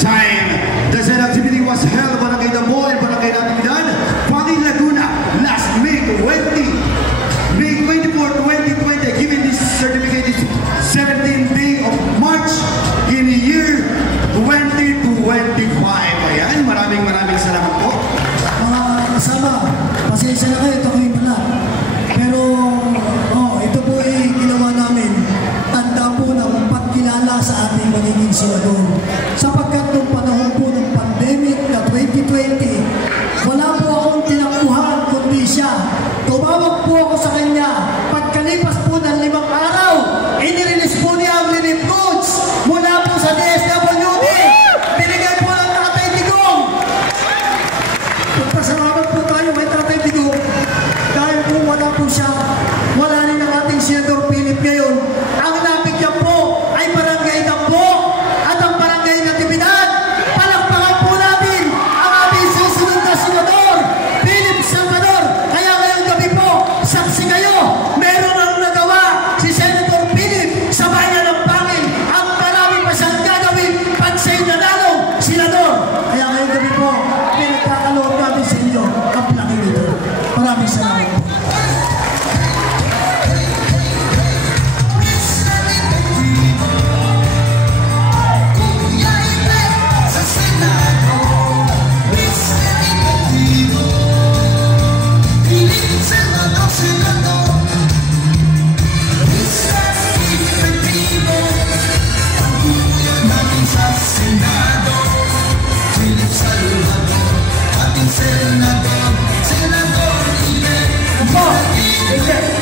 time. The said activity was held Barangay Dambo and Barangay Natividad, Pangil Laguna, last May 24, 2020, given this certificate is 17th day of March in the year 2025. Ayan, maraming salamat po. Mga kasama, pasensya na kayo, ito kayo pala. Pero, ito po ay ginawa namin. Tanda po ng pagkilala sa ating magiging senador. Sapagkat nung panahon po ng pandemic na 2020, wala po akong tinakbuhan kundi siya. Tumawag po ako sa kanya. Pagkalipas po ng 5 araw, inirilis po niya ang relief goods mula po sa DSWD. Binigay po ng Tatay Digong. Pagpasalamat po tayo kay Tatay Digong. Dahil po wala po siya, wala rin ang ating Senador Philip ngayon. Ang nabigyan po ay Barangay Dambo at ang Barangay Natividad. Palakpakan po natin ang ating susunod na Senador, Philip Salvador. Kaya ngayong gabi po, saksi kayo, meron ang nagawa si Senator Philip sa bayan ng Pangil. Ang marami pa siyang gagawin pag siya'y nanalo, Senador. Kaya ngayong gabi po, pinagkakaloob natin sa inyo ang plaki nito. Maraming salamat po.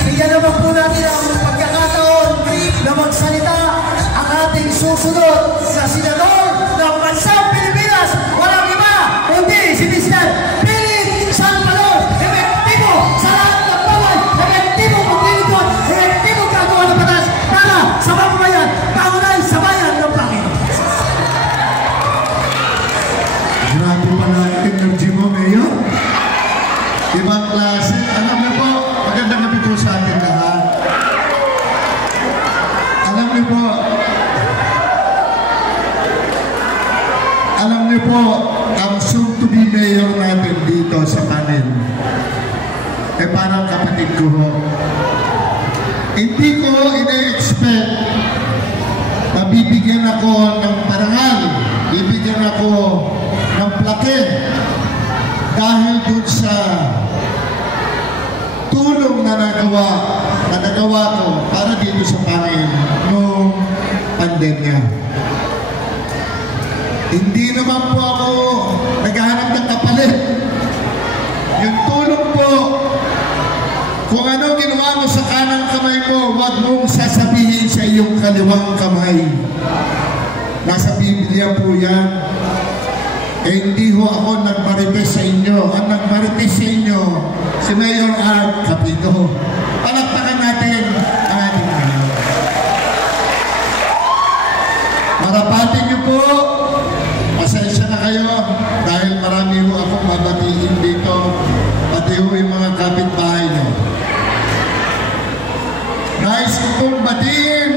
Bigyan naman po natin ang pagkakataon na magsalita ang ating susunod sa senador ng bansang Pilipinas. Walang iba kundi si Mr. Philip Salvador. Epektibo sa lahat ng bawal, epektibo maglilingkod, epektibo gagawa ng batas para sa mamamayan, pangunay sa bayan ng Pangil. Grabe pala yung energy mo, Mayor. Ibang klase. Alam niyo po, magandang gabi po sa ating lahat. Alam niyo po, ang soon-to-be mayor natin dito sa panel, parang kapatid ko ho. Hindi ko ina-expect na bibigyan ako ng parangal, bibigyan ako ng plake dahil dun sa tulong na nagawa ko para dito sa Pangil noong pandemya. Hindi naman po ako naghahanap ng kapalit. Yung tulong po, kung ano ginawa mo sa kanang kamay mo, huwag mong sasabihin sa iyong kaliwang kamay. Nasa Biblia po yan. Hindi ho ako nagmarites sa inyo. Ang nagmarites sa inyo, si Mayor Art Capito. Palakpakan natin ang ating Mayor. Marapatin niyo po. Pasensya na kayo dahil marami ho akong mabatiin dito. Pati ho yung mga kapitbahay niyo. Nais ko pong batiin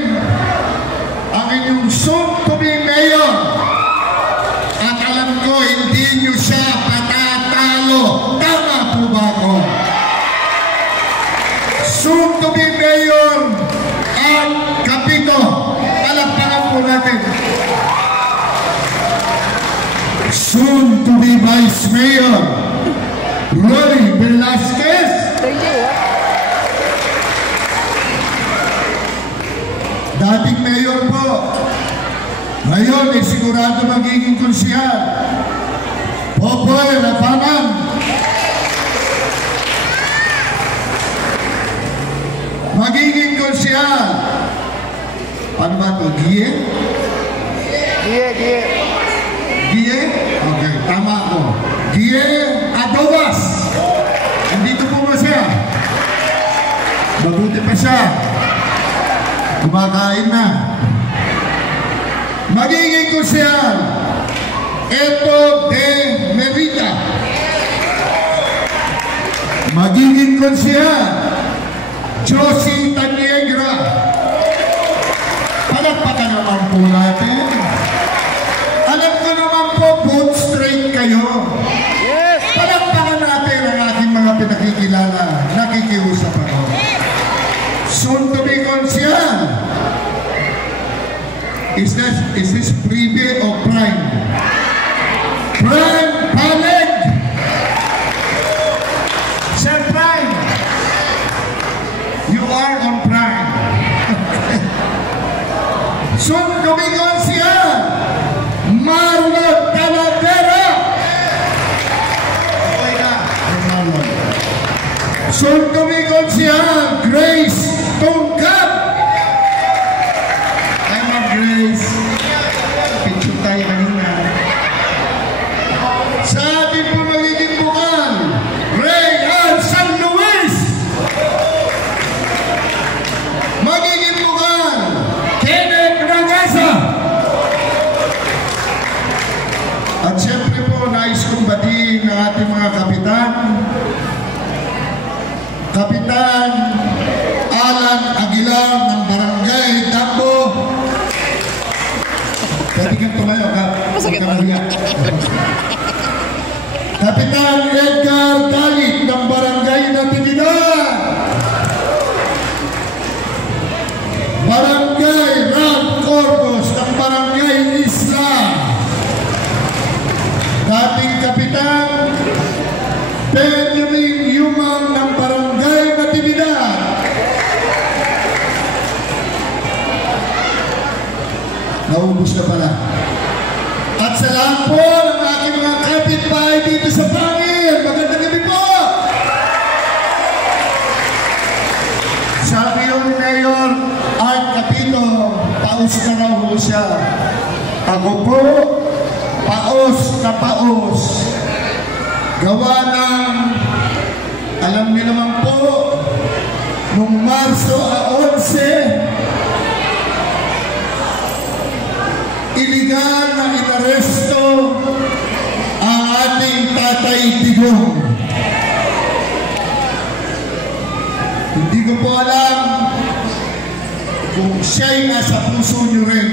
ang inyong soon-to-be Mayor. At alam ko, hindi nyo siya patatalo. Tama po ba ako? Soon-to-be Mayor at Capito. Palakpakan po natin. Soon-to-be Vice Mayor Roy Velasquez. Dating Mayor po. Ngayon ay sigurado magiging konsihal. Popoy Lapangan. Magiging konsihal. Ano ba ito? Gie? Gie. Okay, tama ako. Gie Adobas. Nandito po ba siya? Mabuti pa siya. Kumakain na. Magiging konsehal Eto de Merida. Magiging konsehal Josie Taniegra. Palakpakan naman po natin. Alam ko naman kayo. Palakpakan natin ang ating mga pinakikilala, nakikiusap ako. Soon to be conscious. Is this freebie or prime? Prime Paleg! Sir Prime, you are on prime. Soon to be conscious, Marlon Talavera. Okay na. Soon to be conscious, Grace Tungkap. I'm a Grace. Picture tayo kanina. Sa ating po magiging bukal, Ray Ann San Luis. Magiging bukal, Kenneth Ragasa. At siyempre po, nais kong batiin ng ating mga kapitan. Kapitan Alan Aguilar ng Barangay Dambo. Pwede kang tumayo ka. Kapitan Edgar Galit ng Barangay Natividad. Barangay Ralph Corpus ng Barangay Isla. Dating Kapitan Benjamin Yumang ng Barangay Natividad. Naubos na pala. At sa lahat po ng aking mga kapitbahay dito sa Pangil, magandang gabi po! Sabi yung Mayor Art Capito, paus na raw po siya. Ako po, paus na paus. Gawa ng, alam niyo naman po, nung Marso 11, iligal na inaresto ang ating Tatay Digong. Hindi ko po alam kung siya'y nasa puso niyo rin.